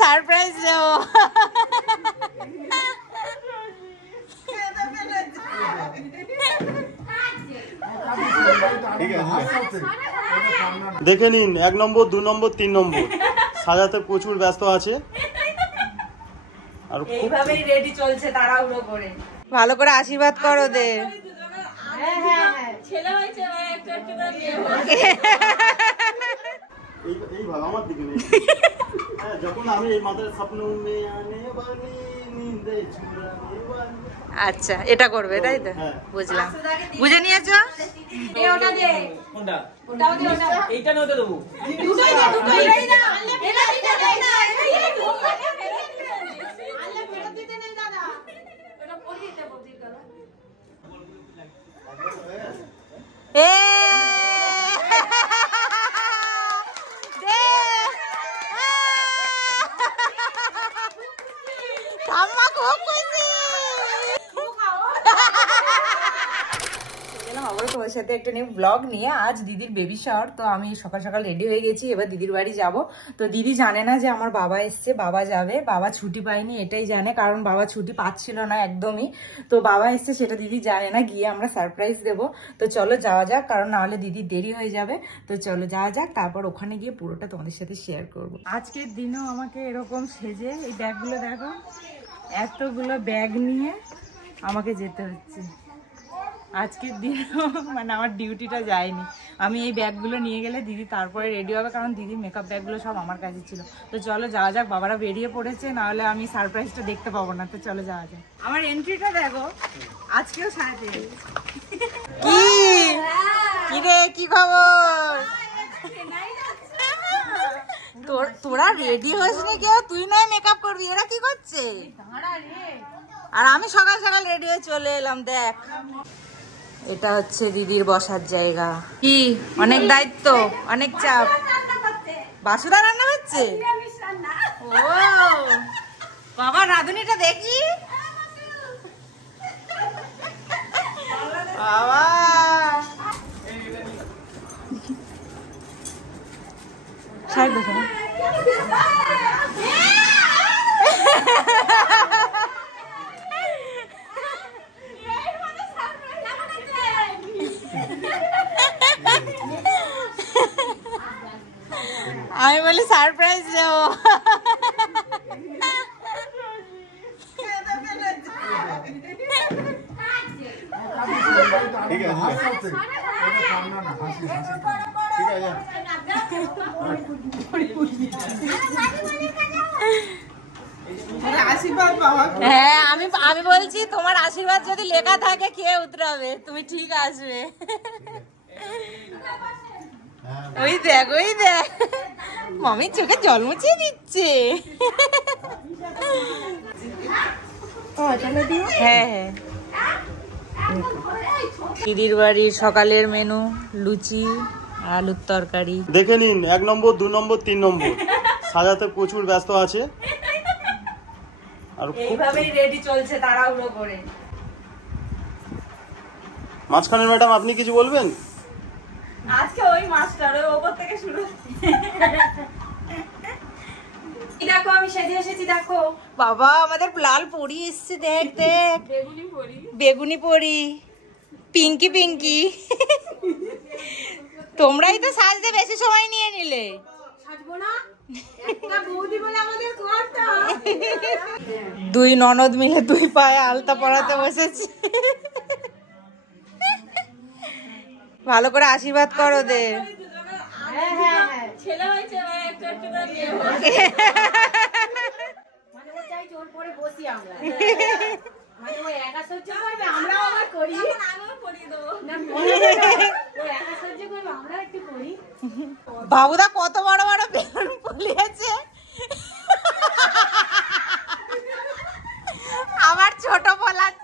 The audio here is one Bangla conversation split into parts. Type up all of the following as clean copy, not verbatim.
সারপ্রাইজ দেব। দেখে নিন 1 নম্বর 2 নম্বর 3 নম্বর সাজাতে প্রচুর ব্যস্ত আছে আর এইভাবেই রেডি চলছে তাড়াহুড়ো করে। ভালো করে আশীর্বাদ করো দে। ছেলে হয়েছে একটা একটা করে বিয়ে হয়েছে। এই ভালো আমার দিকে নেই। হ্যাঁ যখন আমি এই মাথার স্বপ্ন মে আনে বানি নিন্দে ছুরানে বানি। আচ্ছা এটা করবে তাই তো, বুঝলাম। বুঝে নিয়েছো? এই ওটা দে। কোনটা? ওটাও দে ওটা। এইটা না ওটা দেবো। দুটোই দে দুটোই না। এটা দিতে দেই না। আল্লাহ ফেরত দিতে নেই দাদা। ওটা পরিয়ে দেব দিকলা। এ দে ঠাম্মা খুব খুশি। তোমার সাথে একটা নিউ ব্লগ নিয়ে। আজ দিদির বেবি শাওয়ার, তো আমি সকাল সকাল রেডি হয়ে গেছি, এবার দিদির বাড়ি যাব। তো দিদি জানে না যে আমার বাবা এসছে, বাবা যাবে, বাবা ছুটি পায়নি এটাই জানে, কারণ বাবা ছুটি পাচ্ছিল না একদমই। তো বাবা এসছে সেটা দিদি জানে না, গিয়ে আমরা সারপ্রাইজ দেবো। তো চলো যাওয়া যাক, কারণ নাহলে দিদির দেরি হয়ে যাবে। তো চলো যাওয়া যাক, তারপর ওখানে গিয়ে পুরোটা তোমাদের সাথে শেয়ার করবো। আজকের দিনেও আমাকে এরকম সেজে, এই ব্যাগগুলো দেখো, এতগুলো ব্যাগ নিয়ে আমাকে যেতে হচ্ছে। আজকের দিনও মানে আমার ডিউটিটা যায়নি। আমি এই ব্যাগগুলো নিয়ে গেলে দিদি তারপরে রেডি হবে, কারণ দিদির মেকআপ ব্যাগগুলো সব আমার কাছে ছিল। তো চলো যাওয়া যাক, বাবারা বেরিয়ে পড়েছে, নাহলে আমি সারপ্রাইজটা দেখতে পাবো না। তো চলো যাওয়া যাক। আমার এন্ট্রিটা দেখো, আজকেও সাথে কি রে, কি খবর? তোরা রেডি হসনি কেউ? তুই নয় মেকআপ করবি, এরা কি করছে? আর আমি সকাল সকাল রেডি হয়ে চলে এলাম। দেখ এটা হচ্ছে দিদির বসার জায়গা। কি অনেক দায়িত্ব, অনেক চাপ। বাসুদা রান্না হচ্ছে? ও বাবা, রাঁধুনিটা দেখি। বাবা সাইড দেখো। আমি বলি সারপ্রাইজ দেব। ঠিক আছে হ্যাঁ আমি বলছি তোমার আশীর্বাদ যদি লেখা থাকে কে উতরাবে, তুমি ঠিক আসবে। ওই দেখ ওই দেখ, মামির চোখে জল মুছিয়ে দিচ্ছে। হ্যাঁ হ্যাঁ, দিদির বাড়ির সকালের মেনু লুচি আলুর তরকারি। দেখে নিন 1 নম্বর 2 নম্বর 3 নম্বর সাজাতে প্রচুর ব্যস্ত আছে আর এইভাবেই রেডি চলছে তাড়াহুড়ো করে। মাঝখানে ম্যাডাম আপনি কিছু বলবেন? আজকে ওই মাস্টার ওই ওপর থেকে শুরু। দেখো আমি সেজে এসেছি, দেখো বাবা আমাদের লাল পরি এসছে, দেখ দেখ, বেগুনি পরি, পিঙ্কি পিঙ্কি। তোমরাই তো সাজতে বেশি সময় নিয়ে নিলে। দুই ননদ মিলে 2 পায়ে আলতা পরাতে বসেছি। ভালো করে আশীর্বাদ করো দে। ছেলে হয়েছে একটা একটা করে বিয়ে হয়েছে। মানে ও চাই জোর করে বসি আমরা, মানে ও একা সহ্য করবে, আমরাও আবার করি, আমরাও করি দেব না, ও একা সহ্য করবে, আমরা একটু করি। বাবুদা কত বড় বড় বেলুন ফুলিয়েছে, আমার ছোট বলাচ্ছে।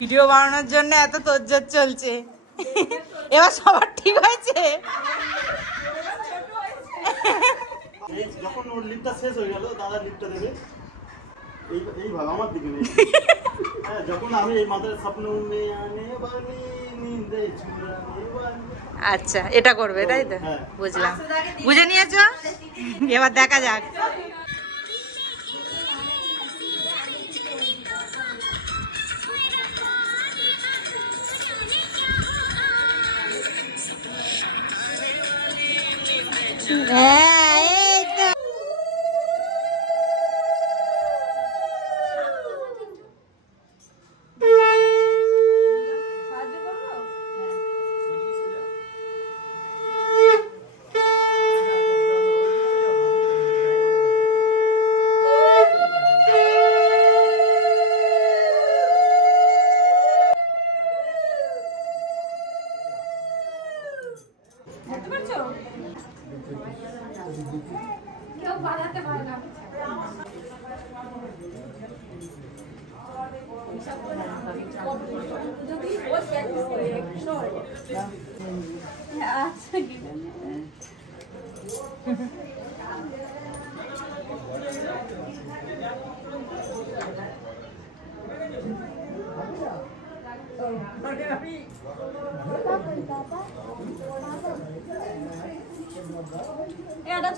ভিডিও বানানোর জন্য এত তোড়জোড় চলছে। এবার সবার ঠিক হয়েছে। যখন ওর লিপটা শেষ হয়ে গেল, দাদা লিপটা দেবে এইভাবে আমার দিকে নেই। হ্যাঁ, যখন আমি এই মাথার স্বপ্ন মে আনে বানি নিন্দে চুরানে বানি। আচ্ছা, এটা করবে তাই তো? বুঝলাম, বুঝে নিয়েছো? এবার দেখা যাক।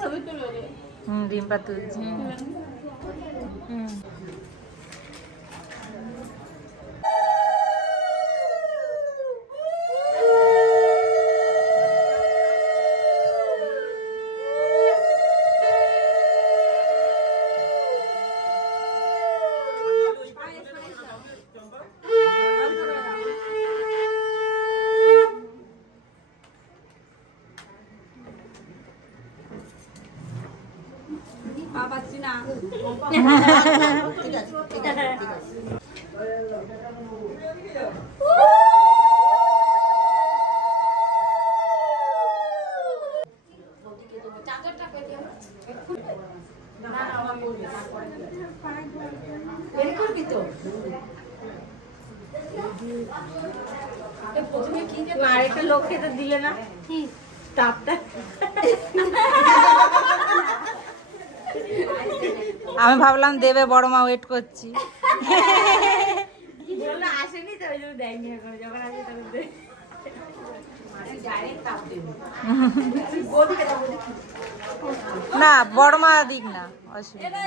ছবি তুলো রে। রিম্পা তুলছি। পাচ্ছি না। আরেকটা লোক খেতে দিলে না তাপটা। আমি ভাবলাম দেবে, বড় মা ওয়েট করছি। আসেনি তো ওই জন্য দেয়নি এখন, যখন আসে তখন দেয়। না, বড় মা দিক না, অসুবিধা।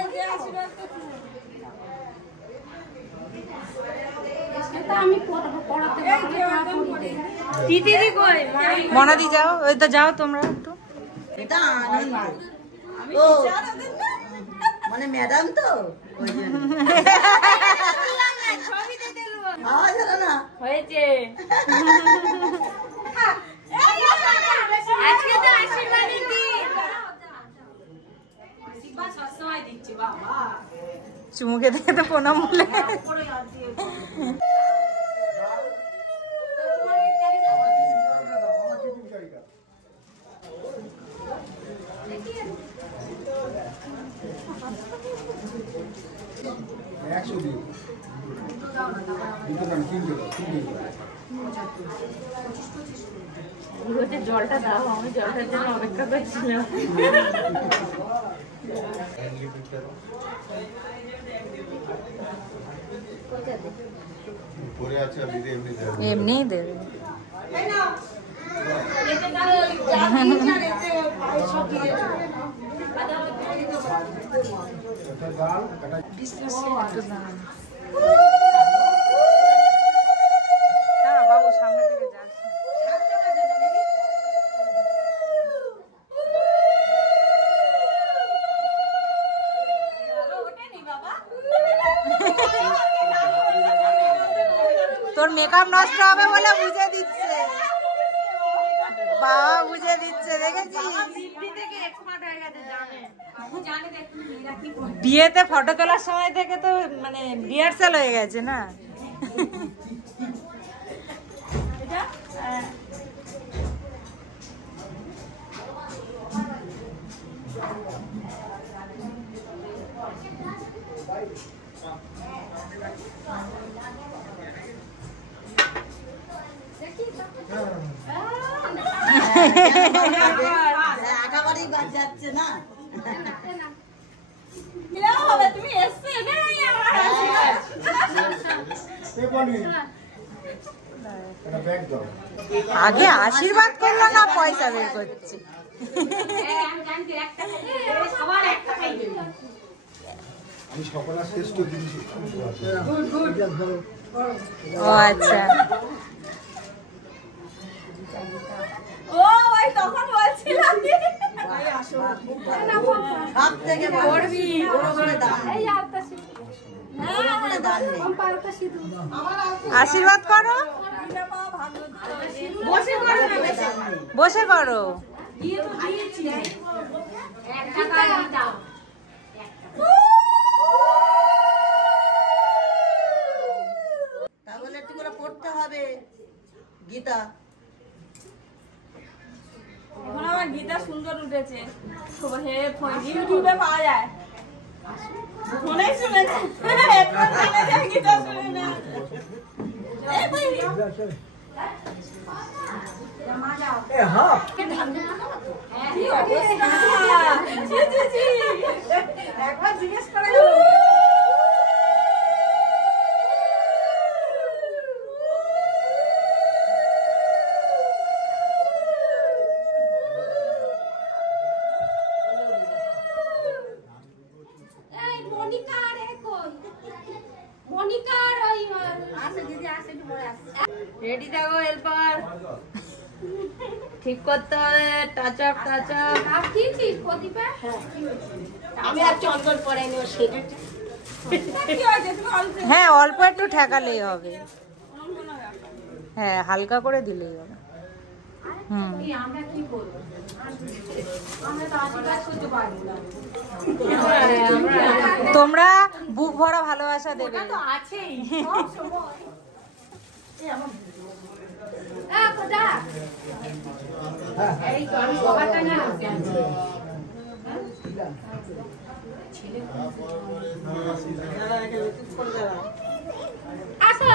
মনাদি যাও, ওই তো যাও তোমরা একটু। এটা আনন্দ। ও মানে ম্যাডাম তো ওই জন্য আওয়াজ হলো না হয়েছে। আজকে তো আশীর্বাদের দিন। আশীর্বাদ সবসময় দিচ্ছি বাবা। চুমুকে দেখে তো প্রণাম বলে। জলটা দাও, আমি জলটার জন্য অপেক্ষা করছিলাম। এমনিই দেবে। বাবু সামনে থেকে যাস। তোর মেকআপ নষ্ট হবে বলে বুঝে দিচ্ছে, বাবা বুঝে দিচ্ছে, দেখেছিস? বিয়েতে ফটো তোলার সময় থেকে তো মানে রিহার্সাল হয়ে গেছে না। আটাবারই বাদ যাচ্ছে না। তুমি এসছো আগে আশীর্বাদ করলো না পয়সা বের করছে। আমি সকলের শ্রেষ্ঠ জিনিস ও আচ্ছা, ও ওই তখন বলছিলাম সব থেকে করবি আশীর্বাদ করো, বসে করো। তাহলে একটু করে পড়তে হবে গীতা। এখন আমার গীতা সুন্দর উঠেছে, ইউটিউবে পাওয়া যায়। ফোনেই শুনে না, গীতা শুনে না। একবার জিজ্ঞেস করে রেডি থাকো, হেল্পার ঠিক করতে হবে। টাচ আপ আমি আর চন্দন পরাই নেব সেটা। হ্যাঁ অল্প একটু ঠেকালেই হবে, হ্যাঁ হালকা করে দিলেই হবে। আমরা কি করবো, আমরা তো আশীর্বাদ করতে পারবো না। তোমরা বুক ভরা ভালোবাসা দেবে। তো আছেই সব সময়। এই তো আমি সবারটা না আসো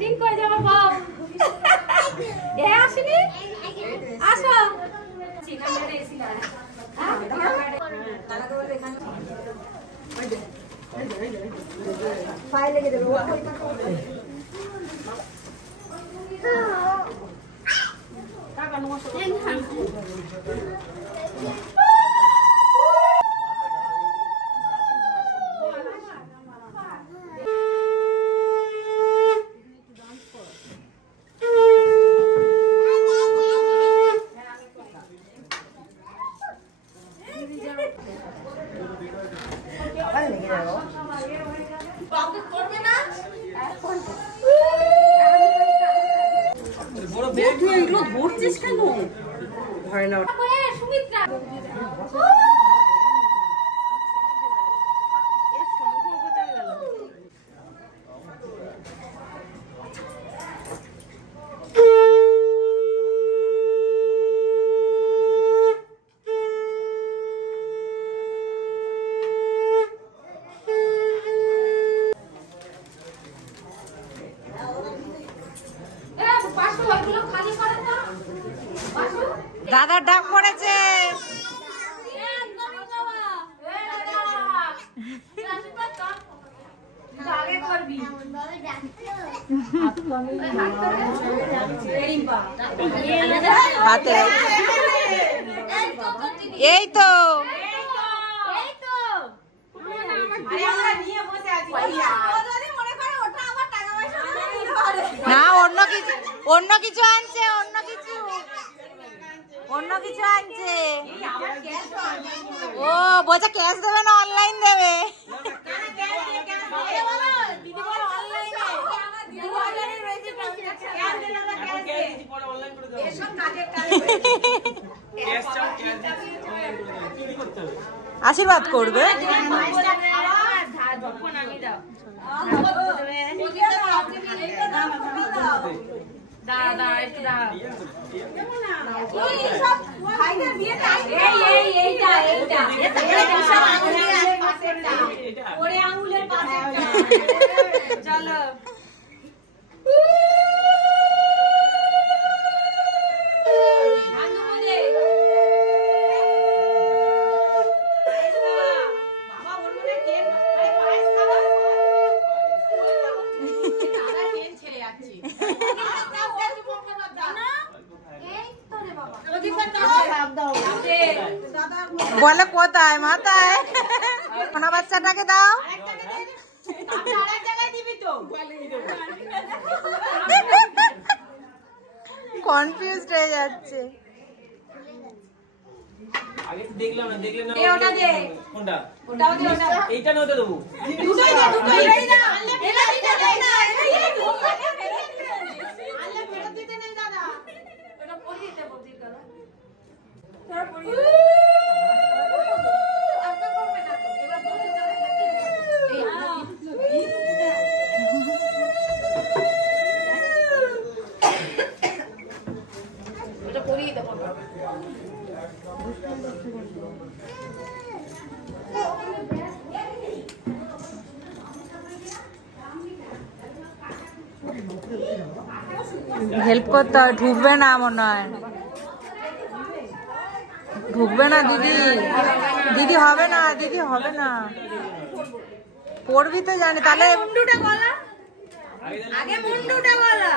রিং করে যাবো বাপ এ আসেনি, আসো ফাইলে গিয়ে দেবো। ধরছিস কেন? ধরে না সুমিত্রা। দাদার ডাক পড়েছে। হাতে এই তো না, অন্য কিছু আনছে, অন্য কিছু আনছে। ও বলছে ক্যাশ দেবে না অনলাইন দেবে। আশীর্বাদ করবে। চলো বলে কোথায় মাথায়? সোনা বাচ্চাটাকে দাও। কনফিউজড হয়ে যাচ্ছে। আগে তো দেখলাম না, দেখলে না। ওটা দে। কোনটা? ওটাও দে, ওটা। এইটা নতে দেবো। দুটোই দে, দুটোই দে না। এটা দিতে দে না, এটা দিয়ে দে। আল্লাহ ফেরত দিতে নেই দাদা। ওটা পরিয়ে দে বলছি দাদা। তোরা পরিয়ে দে। আচ্ছা করবে না তো। এবার বলতে যাবে এটা পরিয়ে দে বাবা। হেল্প করতে হয়, ঢুকবে না মনে হয়, ঢুকবে না দিদি, দিদি হবে না, দিদি হবে না, পড়বি তো জানি। তাহলে মুন্ডুটা গলা, আগে মুন্ডুটা গলা,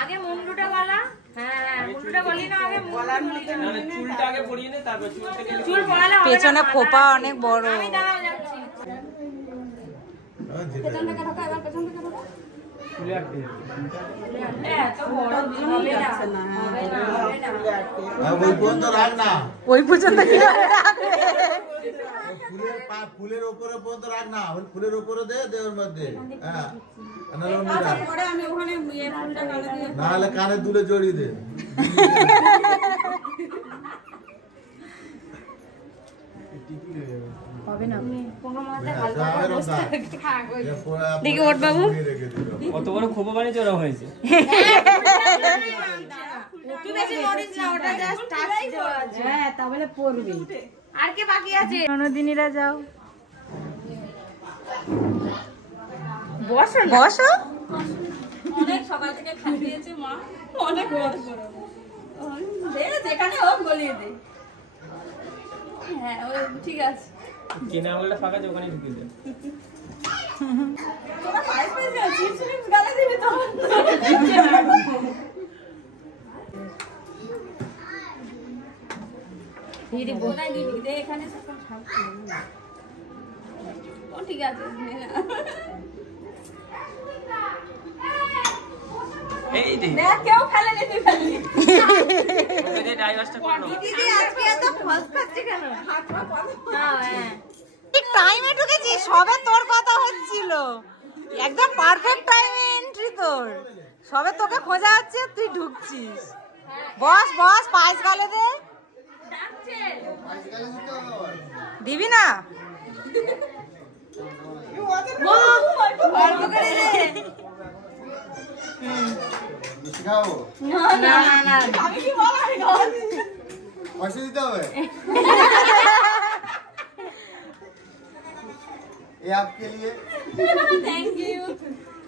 আগে মুন্ডুটা গলা। হ্যাঁ মুন্ডুটা গলি না, আগে গলার মধ্যে না চুলটা আগে পরিয়ে নে, তারপর চুল থেকে চুল পড়ালে পেছনে খোপা অনেক বড়। আমি দাঁড়াও যাচ্ছি। পেছন থেকে ঢোকা, এবার পেছন থেকে ঢোকা। চুলে আটকে এত বড় হবে না, ওই পর্যন্ত রাখ না, ওই পর্যন্ত কি করে রাখবে? ফুলের উপরে পর্যন্ত রাখ না, ফুলের উপরে দে, দেওয়ার মধ্যে। হ্যাঁ আমি ওখানে ফুলটা গালে দিয়ে নাহলে কানে দুলে জড়িয়ে দে। হবে না কোনো মাথায় দেখি ওর বাবু কত বড় খোপা বানিয়েছে ওরা হয়েছে। তুই বেশি নড়িস না, ওটা জাস্ট টাচ দেওয়া আছে। হ্যাঁ তাহলে পড়বি। আর কি বাকি আছে? ননদিনীরা যাও, বসো বসো। অনেক সকাল থেকে খাইয়েছে মা, অনেক কষ্ট দে, যেখানে হোক গলিয়ে দে। হ্যাঁ ওই ঠিক আছে, কেনা আমলটা ফাঁকা আছে, ওখানে ঢুকিয়ে দে। তোরা পাইস পাইস চিপস চিপস গালে দিবি তো। দিদি কোথায় দিবি দে, এখানে সব খাও। ও ঠিক আছে নে না। এই দে দেখ কেউ খেলে নি, তুই খেললি। ওই যে ডাইভার্সটা করে নাও। দিদি আজকে এত ফস খাচ্ছে কেন? হাত পা পা। হ্যাঁ ঠিক টাইমে ঢুকেছি, সবে তোর কথা হচ্ছিল, একদম পারফেক্ট টাইমে এন্ট্রি তোর, সবে তোকে খোঁজা হচ্ছে, তুই ঢুকছিস। বস বস, পায়েস গালে দে। ডাকছে দিবি না? অল্প করে দে। খাবো না না না, আমি কি বলা আমি খাওয়া পয়সা দিতে হবে। ये आपके लिए থ্যাংক ইউ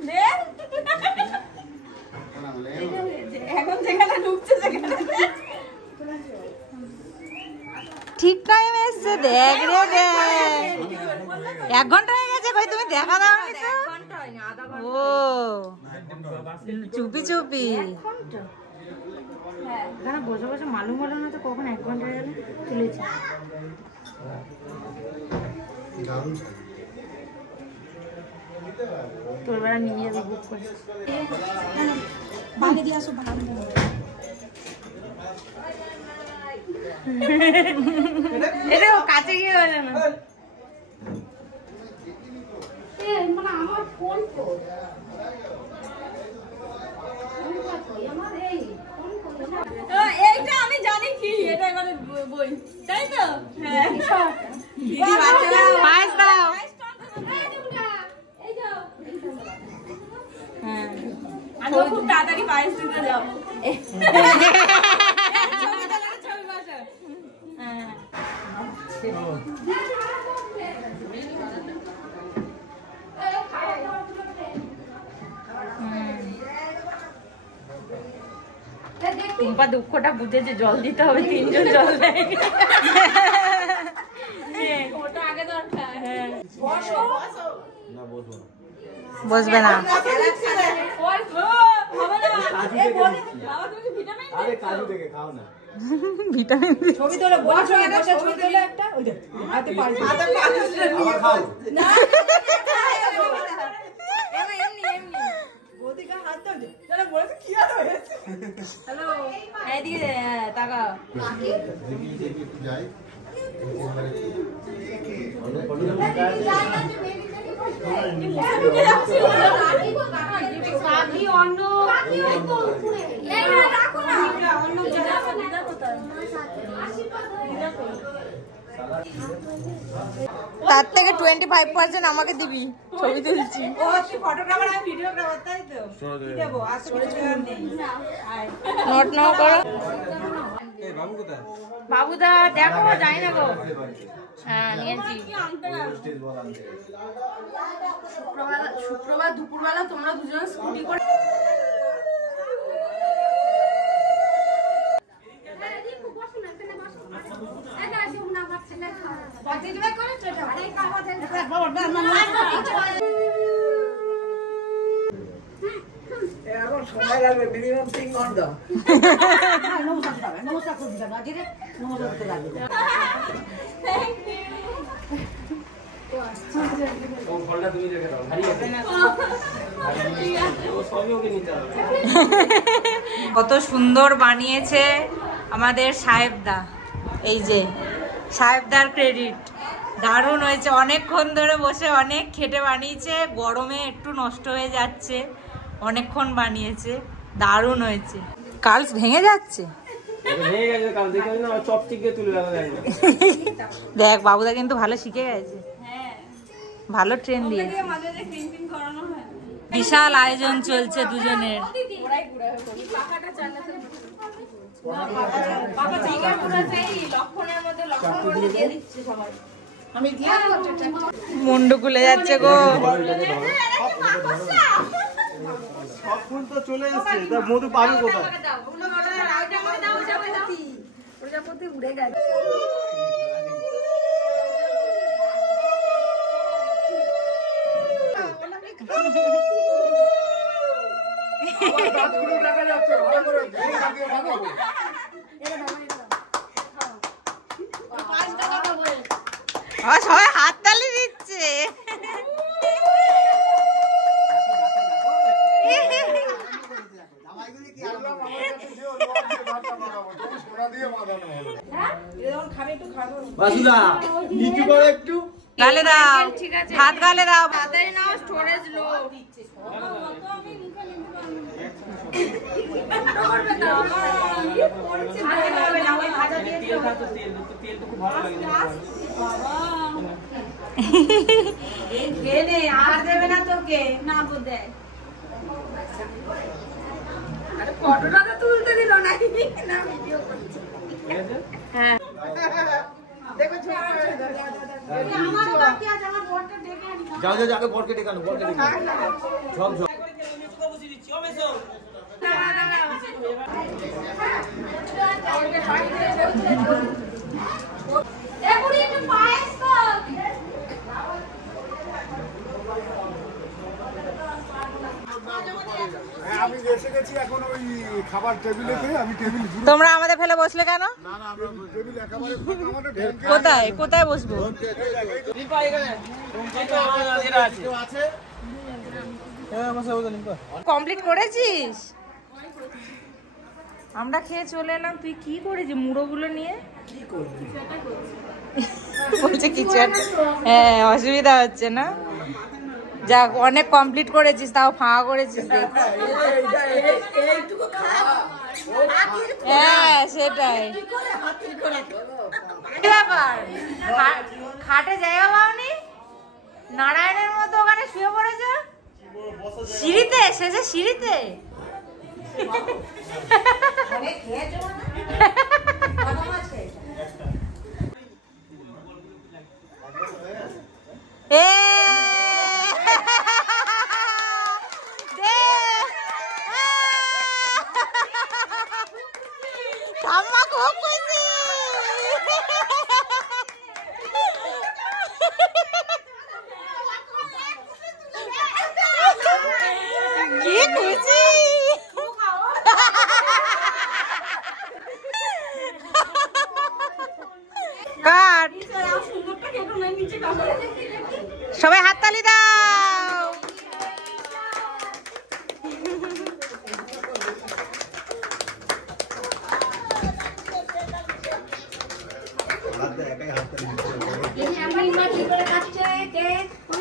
দে। এখন যেখানে ঢুকছে সেখানে দে। ঠিক টাইমে এসছে, দেখ রে দেখ। 1 ঘন্টা হয়ে গেছে, কই তুমি দেখা দাও নি তো? ও চুপি চুপি এখানে বসে বসে মালুম হলো না তো কখন 1 ঘন্টা হয়ে গেল। তুলেছি তোর বেলা নিয়ে যাবি বুক করে। বাগে দিয়ে আসো, এটা কাছে গিয়ে বলে না। মানে আমার ফোন তো এইটা আমি জানি কি, এটা এবারে বই তাই তো। হ্যাঁ পায়েস দাও। আমি খুব তাড়াতাড়ি পায়েস দিতে যাবো। টুম্পা দুঃখটা বুঝেছে, জল দিতে হবে, 3 জন জল দেয়। ওটা আগে দরকার। বসবে না। হবে না। বাবা তুমি কি ভিটামিন আরে কাজু থেকে খাও না। ভিটামিন ছবি তোলে বসে ছবি তোলে একটা ওই দেখ হাতে পানি না এমনি বৌদিকা হাত দাও যারা বলেছে কি আর হয়েছে হ্যালো এইদিকে টাকা যাই তার থেকে 25% আমাকে দিবি, ছবি তুলছি। ও তুই ফটোগ্রাফার আমি ভিডিওগ্রাফার তাই তো কি দেবো আর কিছু নেই নোট নাও করো। এই বাবু কোথায়? বাবুদা দেখো যাই না গো। হ্যাঁ নিয়েছি। শুক্রবার দুপুরবেলা তোমরা দুজন স্কুটি করে এখন সময় লাগবে মিনিমাম 3 ঘন্টা নমস্কার করবি না আজকে নমস্কার করতে লাগবে কত সুন্দর বানিয়েছে আমাদের সাহেবদা। এই যে সাহেবদার ক্রেডিট, দারুণ হয়েছে। অনেকক্ষণ ধরে বসে অনেক খেটে বানিয়েছে, গরমে একটু নষ্ট হয়ে যাচ্ছে, অনেকক্ষণ বানিয়েছে, দারুণ হয়েছে। কালস ভেঙে যাচ্ছে, দেখ বাবুদা কিন্তু ভালো শিখে গেছে, ভালো ট্রেন দিয়েছে। বিশাল আয়োজন চলছে দুজনের। মুন্ডু খুলে যাচ্ছে গো। সব ফুল তো চলে এসছে, তা মধু পাবে কোথায়? প্রজাপতি উড়ে গেছে। সবাই হাততালি দিচ্ছে। বাসুদা নিচু করে একটু গালে দাও, হাত গালে দাও। স্টোরেজ লো আর দেবে না তোকে না বোধে ফটোটা তো তুলতে দিল না ভিডিও করছি। হ্যাঁ দেখো আমার বাকি আছে, আমার বড়টা ডেকে আনি। যাও যাও আগে বরকে ডেকানো, বরকে ডেকানো ঝক ঝক। আমি এসে গেছি এখন ওই খাবার টেবিলেতে। আমি টেবিল তোমরা আমাদের ফেলে বসলে কেন? না না আমরা টেবিল একেবারে ফাঁকা, আমাদের ঢেকে কোথায় কোথায় বসবো? কমপ্লিট করেছিস? আমরা খেয়ে চলে এলাম, তুই কি করেছিস মুড়োগুলো নিয়ে? বলছে কিছু একটা, হ্যাঁ অসুবিধা হচ্ছে না। যাক অনেক কমপ্লিট করেছিস, তাও ফাঁকা করেছিস। হ্যাঁ সেটাই ব্যাপার। খাটে জায়গা পাওনি, নারায়ণের মতো ওখানে শুয়ে পড়েছ সিঁড়িতে, শেষে সিঁড়িতে। কি খুশি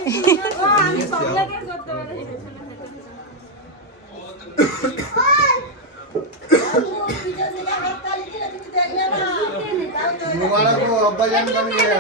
আমি সবটাকে করতে পারি। मुबारक हो अब्बा जान बन गया।